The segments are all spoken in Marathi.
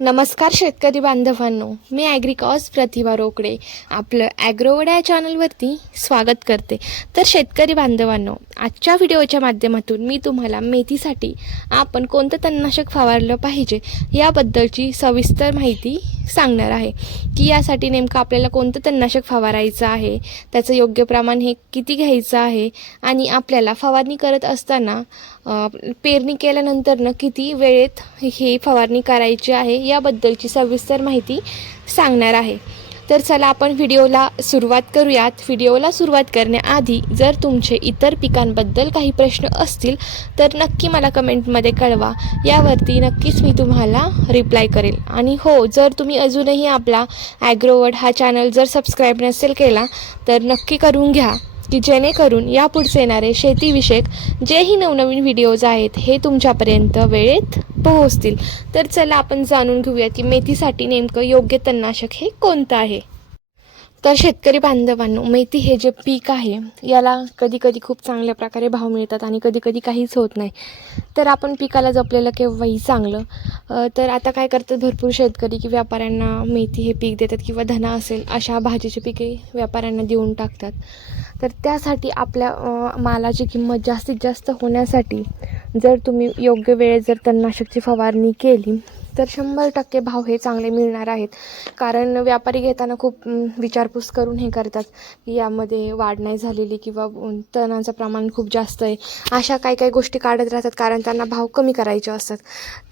नमस्कार शेतकरी बांधवांनो, मी ॲग्रिकॉस प्रतिभा रोकडे आपलं ॲग्रोवड या चॅनलवरती स्वागत करते. तर शेतकरी बांधवांनो, आजच्या व्हिडिओच्या माध्यमातून मी तुम्हाला मेथीसाठी आपण कोणतं तणनाशक फवारलं पाहिजे याबद्दलची सविस्तर माहिती सांगणार आहे की यासाठी नेमकं आपल्याला कोणतं तणनाशक फवारायचं आहे, त्याचं योग्य प्रमाण हे किती घ्यायचं आहे आणि आपल्याला फवारणी करत असताना पेरणी केल्यानंतर किती वेळेत ही फवारणी करायची आहे याबद्दलची सविस्तर माहिती सांगणार आहे. तर चला आपण व्हिडिओला सुरुवात करूयात. व्हिडिओला सुरुवात करण्याआधी जर तुमचे इतर पिकांबद्दल काही प्रश्न असतील तर नक्की मला कमेंटमध्ये कळवा. यावरती नक्कीच मी तुम्हाला रिप्लाय करेल. आणि हो, जर तुम्ही अजूनही आपला ॲग्रोवड हा चॅनल जर सबस्क्राईब नसेल केला तर नक्की करून घ्या की जेणेकरून यापुढचे येणारे शेतीविषयक जेही नवनवीन व्हिडिओज आहेत हे तुमच्यापर्यंत वेळेत पोहोचतील. तर चला आपण जाणून घेऊया की मेथीसाठी नेमकं योग्य तणनाशक हे कोणतं आहे. तर शेतकरी बांधवांनो, मेथी हे जे पीक आहे याला कधी कधी खूप चांगल्या प्रकारे भाव मिळतात आणि कधी कधी काहीच होत नाही. तर आपण पिकाला जपलेलं केव्हाही चांगलं. तर आता काय करतात भरपूर शेतकरी की व्यापाऱ्यांना मेथी हे पीक देतात किंवा धना असेल अशा भाजीची पिके व्यापाऱ्यांना देऊन टाकतात. तर त्यासाठी आपल्या मालाची किंमत जास्तीत जास्त होण्यासाठी जर तुम्ही योग्य वेळेत जर तणनाशकची फवारणी केली तर 100% भाव हे चांगले मिळणार आहेत. कारण व्यापारी घेताना खूप विचारपूस करून हे करतात की यामध्ये वाढ नाही झालेली किंवा तणांचं प्रमाण खूप जास्त आहे, अशा काही गोष्टी काढत राहतात कारण त्यांना भाव कमी करायचे असतात.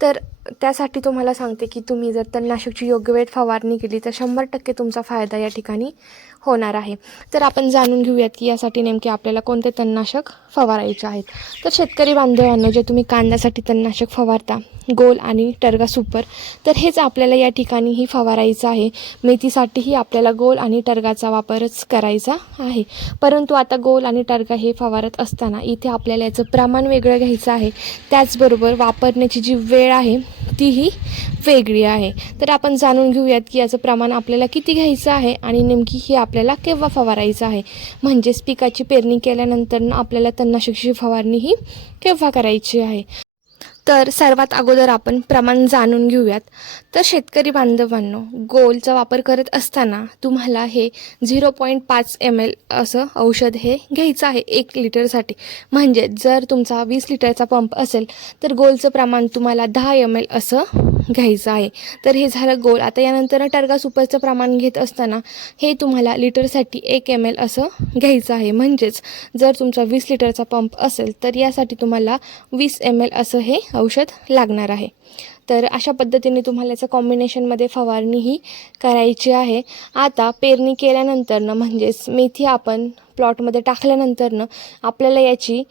तर त्यासाठी तुम्हाला सांगते की तुम्ही जर तणनाशकची योग्य वेळेत फवारणी केली तर 100% तुमचा फायदा या ठिकाणी होणार आहे. तर आपण जाणून घेऊयात की यासाठी नेमके आपल्याला कोणते तणनाशक फवारायचे आहेत. तर शेतकरी बांधवांनो, जे तुम्ही कांद्यासाठी तणनाशक फवारता गोल आणि टर्गा सुपर, तर हेच आपल्याला या ठिकाणीही फवारायचं आहे. मेथीसाठीही आपल्याला गोल आणि टर्गाचा वापरच करायचा आहे. परंतु आता गोल आणि टर्गा हे फवारत असताना इथे आपल्याला याचं प्रमाण वेगळं घ्यायचं आहे. त्याचबरोबर वापरण्याची जी वेळ आहे तीही वेगळी आहे. तर आपण जाणून घेऊयात की याचं प्रमाण आपल्याला किती घ्यायचं आहे आणि नेमकी ही आपल्याला केव्हा फवारायचं आहे. म्हणजेच पिकाची पेरणी केल्यानंतर आपल्याला तणनाशकाची फवारणी ही केव्हा करायची आहे. तर सर्वात अगोदर आपण प्रमाण जाणून घेऊयात. तर शेतकरी बांधवांनो, गोलचा वापर करत असताना तुम्हाला हे 0.5 ml असं औषध हे घ्यायचं आहे 1 लिटरसाठी. म्हणजे जर तुमचा 20 लिटरचा पंप असेल तर गोलचं प्रमाण तुम्हाला 10 ml असं घ्यायचं आहे. तर हे झालं गोल. आता यानंतर टर्गा सुपरचं प्रमाण घेत असताना हे तुम्हाला लिटरसाठी 1 ml असं घ्यायचं आहे. म्हणजेच जर तुमचा 20 लिटरचा पंप असेल तर यासाठी तुम्हाला 20 ml असं हे औषध लागणार आहे. तर अशा पद्धतीने तुम्हाला याचं कॉम्बिनेशनमध्ये फवारणी ही करायची आहे. आता पेरणी केल्यानंतरनं म्हणजेच मेथी आपण प्लॉटमध्ये टाकल्यानंतरनं आपल्याला याची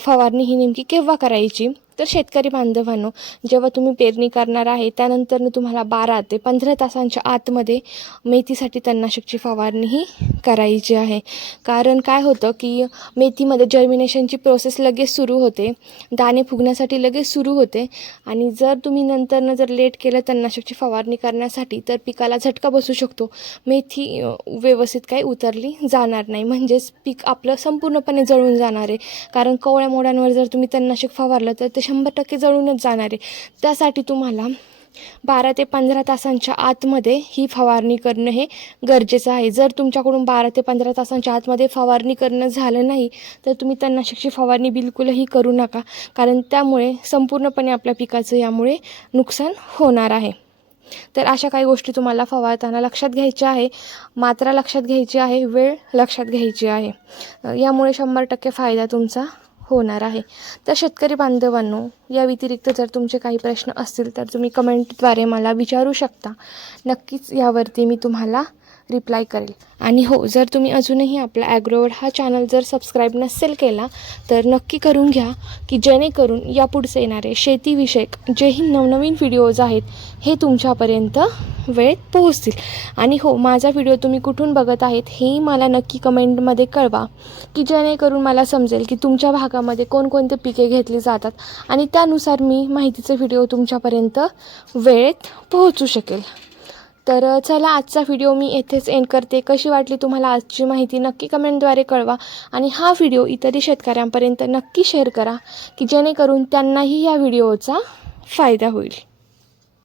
फवारणी ही नेमकी केव्हा करायची. तर शेतकरी बांधवांनो, जेव्हा तुम्ही पेरणी करणार आहे त्यानंतरनं तुम्हाला 12 ते 15 तासांच्या आतमध्ये मेथीसाठी तणनाशकची फवारणी ही करायची आहे. कारण काय होतं की मेथीमध्ये जर्मिनेशनची प्रोसेस लगेच सुरू होते, दाणे फुगण्यासाठी लगेच सुरू होते आणि जर तुम्ही नंतरनं जर लेट केलं तणनाशकची फवारणी करण्यासाठी तर पिकाला झटका बसू शकतो. मेथी व्यवस्थित काही उतरली जाणार नाही, म्हणजेच पीक आपलं संपूर्णपणे जळून जाणार आहे. कारण कवळ्या मोडांवर जर तुम्ही तणनाशक फवारलं तर ते 100% जळूनच जाणार आहे. त्यासाठी तुम्हाला 12 ते 15 तासांच्या आतमध्ये ही फवारणी करणं हे गरजेचं आहे. जर तुमच्याकडून 12 ते 15 तासांच्या आतमध्ये फवारणी करणं झालं नाही तर तुम्ही तणनाशकाची फवारणी बिलकुलही करू नका. कारण त्यामुळे संपूर्णपणे आपल्या पिकाचं यामुळे नुकसान होणार आहे. तर अशा काही गोष्टी तुम्हाला फवारताना लक्षात घ्यायच्या आहे. मात्रा लक्षात घ्यायची आहे, वेळ लक्षात घ्यायची आहे. यामुळे 100% फायदा तुमचा होणार आहे. तर शेतकरी बांधवांनो, या व्यतिरिक्त जर तुमचे काही प्रश्न असतील तर तुम्ही कमेंटद्वारे मला विचारू शकता. नक्कीच यावरती मी तुम्हाला रिप्लाय करेल. आणि हो, जर तुम्ही अजूनही आपला ॲग्रोवड हा चॅनल जर सबस्क्राईब नसेल केला तर नक्की करून घ्या की जेणेकरून यापुढचे येणारे शेतीविषयक जेही नवनवीन व्हिडिओज आहेत हे तुमच्यापर्यंत वेळेत पोहोचतील. आणि हो, माझा व्हिडिओ तुम्ही कुठून बघत आहेत हेही मला नक्की कमेंटमध्ये कळवा की जेणेकरून मला समजेल की तुमच्या भागामध्ये कोणकोणते पिके घेतली जातात आणि त्यानुसार मी माहितीचे व्हिडिओ तुमच्यापर्यंत वेळेत पोहोचू शकेल. तर चला, आजचा व्हिडिओ मी येथेच एंड करते. कशी वाटली तुम्हाला आजची माहिती नक्की कमेंटद्वारे कळवा आणि हा व्हिडिओ इतरही शेतकऱ्यांपर्यंत नक्की शेअर करा की जेणेकरून त्यांनाही या व्हिडिओचा फायदा होईल.